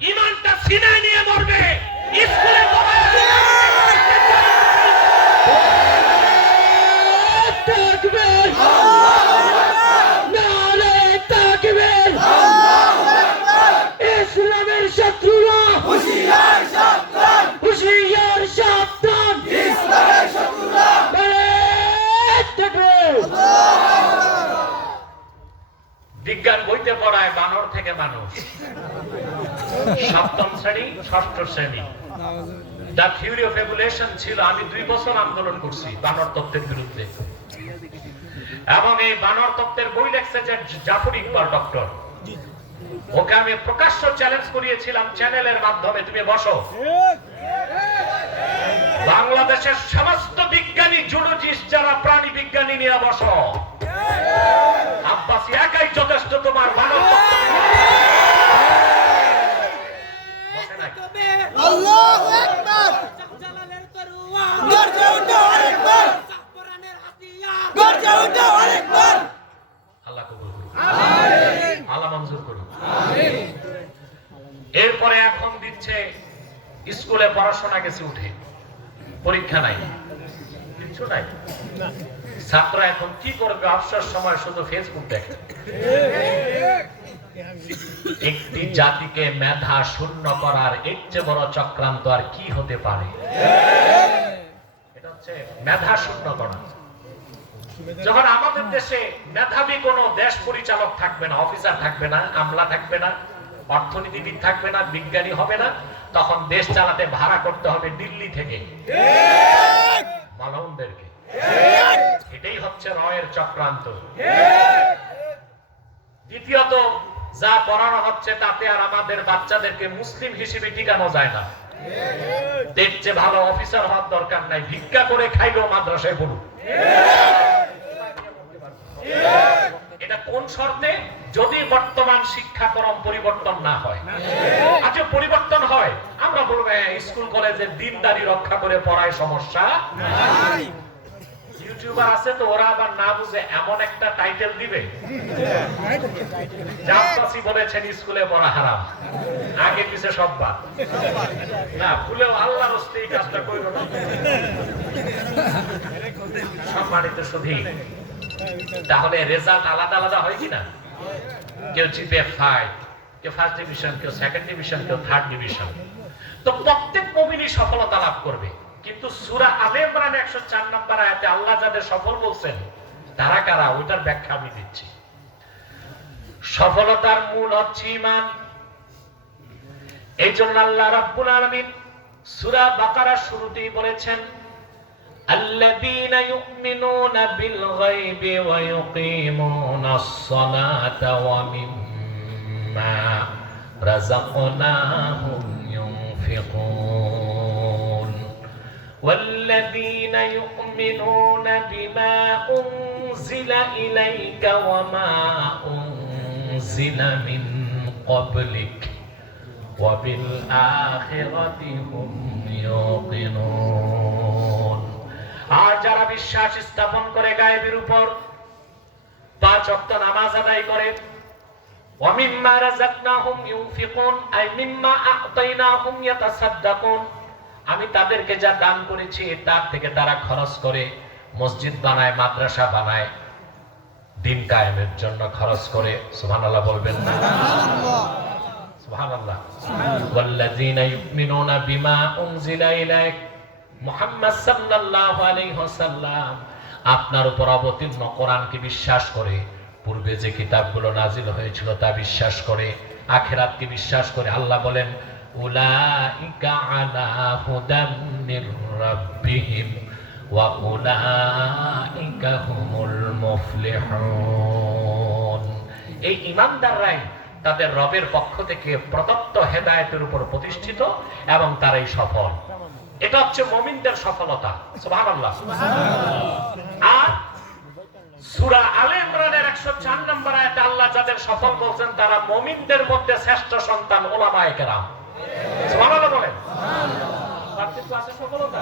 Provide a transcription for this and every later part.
ইমানটা সিনায় নিয়ে মরবে। স্কুলে বিজ্ঞান বইতে পড়ায় বানর থেকে মানুষ। সপ্তম শ্রেণি, ষষ্ঠ শ্রেণি। দ্য থিওরি অফ এভুলেশন ছিল, আমি দুই বছর আন্দোলন করছি বানর তত্ত্বের বিরুদ্ধে। এবং এই বানর তত্ত্বের বই লেখছে যে জাফর ইকবাল ডক্টর। ওকে আমি প্রকাশ্য চ্যালেঞ্জ করিয়েছিলাম চ্যানেলের মাধ্যমে, তুমি বসো। বাংলাদেশের সমস্ত বিজ্ঞানী জুলজিস্ট যারা প্রাণী বিজ্ঞানী নিয়ে বসো। এরপরে এখন দিচ্ছে স্কুলে পড়াশোনা গেছে উঠে পরীক্ষা নাই কিছু নাই ছাত্র এখন কি করবে অবসর সময় শুধু ফেসবুক দেখে একটি জাতিকে মেধা শূন্য করার এর চেয়ে বড় চক্রান্ত আর কি হতে পারে? মেধা শূন্য করা। যখন আমাদের দেশে মেধাবী দেশ পরিচালক থাকবে না, অফিসার থাকবে না, আমলা থাকবে না, অর্থনীতিবিদ থাকবে না, বিজ্ঞানী হবে না, তখন দেশ চালাতে ভাড়া করতে হবে দিল্লি থেকে। এটাই হচ্ছে রয়ের চক্রান্ত। দ্বিতীয়ত যা পড়ানো হচ্ছে তাতে আর আমাদের বাচ্চাদেরকে মুসলিম হিসেবে টিকানো যায় না। চেয়ে ভালো অফিসার হওয়ার দরকার নাই ভিক্ষা করে খাইলেও মাদ্রাসায় পড়ুক। এটা কোন শর্তে? যদি বর্তমান শিক্ষাক্রম পরিবর্তন না হয়। আজকে পরিবর্তন হয় আমরা বলব হ্যাঁ, স্কুল কলেজে দিনদারি রক্ষা করে পড়ায় সমস্যা ইউটিউবার আছে তো ওরা আবার না বুঝে এমন একটা টাইটেল দিবে। জামপাসি বলেছেন, স্কুলে পড়া হারাম। আগে পিছে সব বাদ। না, ভুলেও আল্লাহর হস্তে এই কাজটা করল না। সম্মানিত শুধু তাহলে রেজাল্ট আলাদা আলাদা হয় কিনা? কেউ জিপে ফাইভ কেউ ফার্স্ট ডিভিশন কেউ সেকেন্ড ডিভিশন কেউ থার্ড ডিভিশন তো প্রত্যেক মুমিনই সফলতা লাভ করবে। কিন্তু সুরা আলে ইমরান একশো চার নম্বর আয়াতে আল্লাহ যাদের সফল বলছেন, তারা কারা? ওইটার ব্যাখ্যা আমি দিচ্ছি। সফলতার মূল হচ্ছে ইমান এই জন্য আল্লাহ রাব্বুল আলমিন সুরা বাকারা শুরুতেই বলেছেন الذين يؤمنون بالغيب ويقيمون الصلاة ومما رزقناهم ينفقون والذين يؤمنون بما أنزل إليك وما أنزل من قبلك وبالآخرة هم يوقنون আর যারা বিশ্বাস স্থাপন করে গায়েবের উপর পাঁচ ওয়াক্ত নামাজ আদায় করে ومما رزقناهم ينفقون أي مما أعطيناهم يتصدقون আমি তাদেরকে যা দান করেছি তার থেকে তারা খরচ করে মসজিদ বানায় মাদ্রাসা বানায় দিন কায়েমের জন্য খরচ করে। সুবহানাল্লাহ বলবেন না? আপনার উপর অবতীর্ণ কোরআনকে বিশ্বাস করে পূর্বে যে কিতাবগুলো নাজিল হয়েছিল তা বিশ্বাস করে আখেরাতকে বিশ্বাস করে আল্লাহ বলেন আলা হুদাম মির রাব্বিহিম ওয়া উলাইকা হুমুল মুফলিহুন। এই ঈমানদাররাই তাদের রবের পক্ষ থেকে প্রদত্ত হেদায়েতের উপর প্রতিষ্ঠিত এবং তারাই সফল। এটা হচ্ছে মমিনদের সফলতা। আর সূরা আলে ইমরানের 104 নম্বর আয়াতে আল্লাহ যাদের সফল বলছেন, তারা মমিনদের মধ্যে শ্রেষ্ঠ সন্তান ওলামায়ে কেরাম। সুবহানাল্লাহ বলেন পার্থিব ক্লাসে সফলতা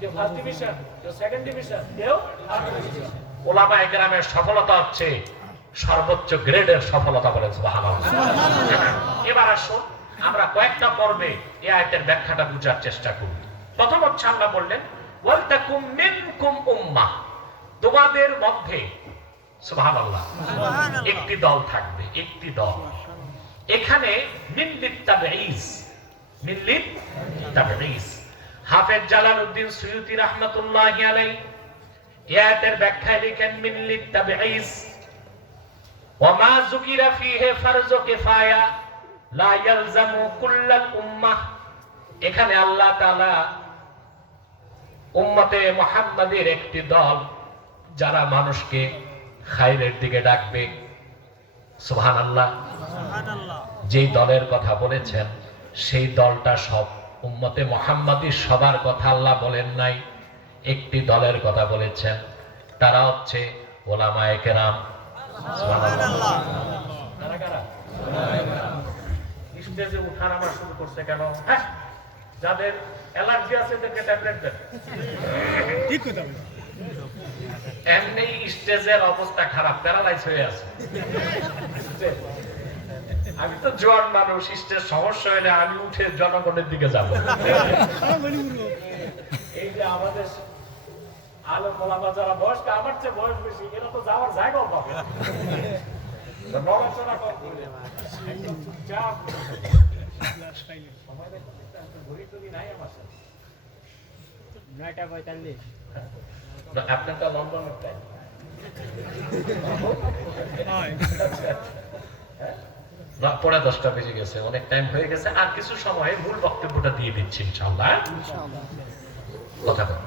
কেউ ফার্স্ট ডিভিশন কেউ সেকেন্ড ডিভিশন কেউ ওলামায়ে কেরামের সফলতা হচ্ছে সর্বোচ্চ গ্রেডের সফলতা বলেন এবার আসুন আমরা কয়েকটা পর্বে এই আয়াতের ব্যাখ্যাটা বুঝার চেষ্টা করব প্রথম হচ্ছে আল্লাহ বললেন ওয়ালতাকুম মিনকুম উম্মাহ। তোমাদের মধ্যে সুবহানাল্লাহ। একটি দল থাকবে একটি দল। এখানে সুয়ুতি ইয়াতের লিখেন মিল্লিত কিফায়া, লা ইয়ালজামু কুল্লাল উম্মাহ। এখানে আল্লাহ তাআলা উম্মতে মুহাম্মাদের একটি দল, যারা মানুষকে খাইরের দিকে ডাকবে। সুবহানাল্লাহ। সুবহানাল্লাহ। যেই দলের কথা বলেছেন সেই দলটা সব উম্মতে মোহাম্মদীর সবার কথা আল্লাহ বলেন নাই। একটি দলের কথা বলেছেন তারা হচ্ছে ওলামায়ে কেরাম। সুবহানাল্লাহ। কারা কারা? স্টেজে উঠার আমার শুরু করছে কেন? হ্যাঁ, যাদের অ্যালার্জি আছে তাদেরকে ট্যাবলেট দেন। এমনি স্টেজের অবস্থা খারাপ প্যারালাইজ হয়ে আছে। আমি তো জোয়ান মানুষ স্টেজ সমস্যা হলে আমি উঠে জনগণের দিকে যাব এই যে আমাদের আলো মোলামা যারা বয়স্ক আমার চেয়ে বয়স বেশি এরা তো যাওয়ার জায়গাও পাবে না। নড়াচড়া কম করে। চুপচাপ। সময় ঘড়ি টড়ি নাই আমার সাথে। না, আপনারটা লন্ডনের টাইম না, পরে দশটা বেজে গেছে অনেক টাইম হয়ে গেছে আর কিছু সময় মূল বক্তব্যটা দিয়ে দিচ্ছি ইনশাল্লাহ কথা বল।